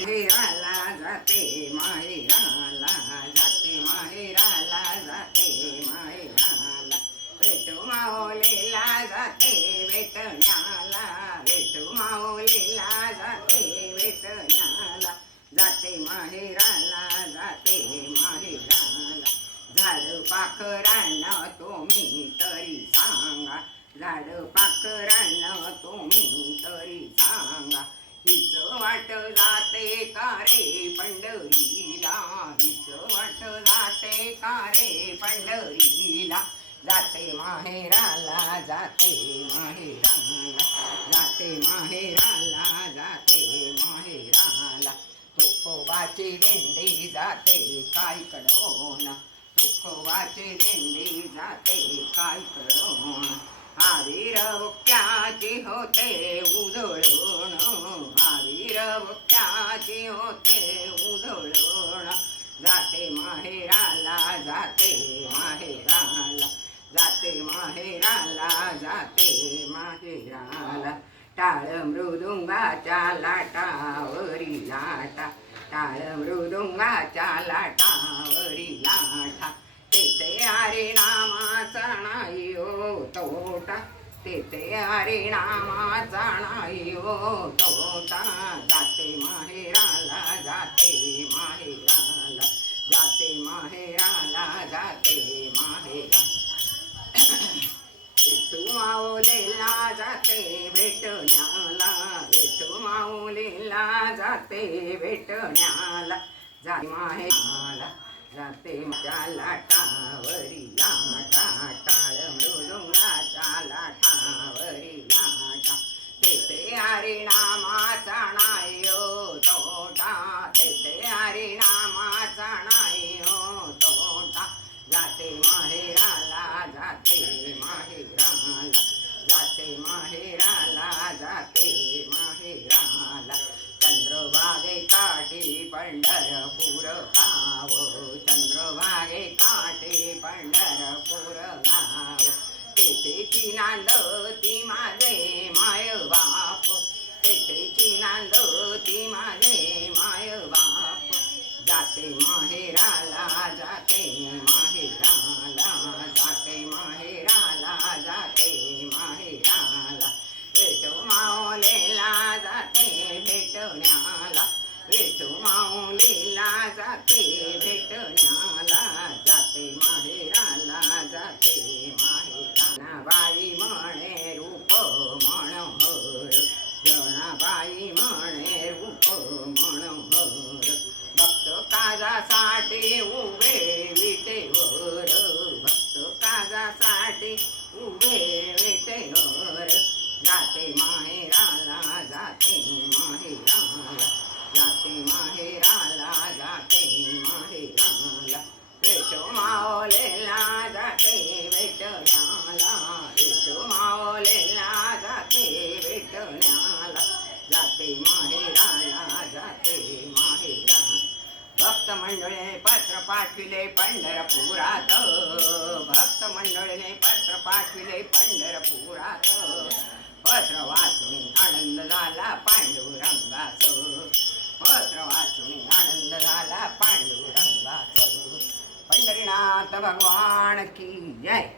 माहेराला जाते माहेराला जाते माहेराला जाते माहेराला भेटू माऊलीला जाते भेटण्याला भेटू माऊलीला जाते भेटण्याला जाते माहेराला जाते माहेराला झाड पाखरांना तुम्ही तरी सांगा झाड पाखरांना तुम्ही तरी सांगा हिच वाट जाते का रे पंढरीला हिच वाट जाते का रे पंढरीला जाते माहेराला जाते माहेराला जाते माहेराला जाते माहेराला तुकोबाची दिंडी जाते काय कडोन तुकोबाची दिंडी जाते काय कडोन आविर्भक्त्याची होते उधळून आविर्भक्त्याची होते उधळून जाते माहेराला जाते माहेराला जाते माहेराला जाते माहेराला टाळ मृदुंगाच्या लाटावरी लाटा टाळ मृदुंगाच्या लाटावरी लाटा तेथे हरी नामाचा नाही हो तोटा तेथे हरी नामाचा नाही हो तोटा जाते माहेराला जाते माहेराला जाते माहेराला जाते माहेरा विठू माऊलीला जाते भेटण्याला विठू माऊलीला जाते भेटण्याला जाते माहेराला जाते त्या लाटावरी लाटा टाळ मृदुंगाच्या लाटावरी लाटा तेथे हरिनामाचा नाही हो तोटा तेथे हरिनामाचा नाही हो तोटा जाते माहेराला जाते माहेराला जाते माहेराला जाते माहेराला चंद्रभागे काठी पंढरपूर गाव चंद्रभागे काठी पंढरपूर गाव तेथेची नांदती माझे माय बाप तेथेची नांदती माझे माय बाप जाते माहेराला जाते माहेराला जाते माहेराला जाते माहेराला भेटू माऊलीला जाते भेटण्याला भेटू माऊलीला जाते भेटण्याला जाते माहेराला जाते माहेराला बाई म्हणे रूप मनोहर जनाबाई म्हणे रूप मनोहर भक्त काजासाठी उभे विटेवर भक्त काजासाठी उभे विटेवर जाते माहेराला जाते माहेराला जाते माहेराला जाते माहेराला भेटू माऊलीला जाते भेटण्याला भेटू माऊलीला जाते भेटण्याला जाते माहेराला जाते माहेराला भक्त मंडळीने पत्र पाठविले पंढरपुरात भक्त मंडळीने पत्र पाठविले पंढरपुरात पत्र वाचून आनंद झाला पांडुरंगाच पत्र वाचून आनंद झाला पांडुरंगाच पंढरीनाथ भगवान की जय।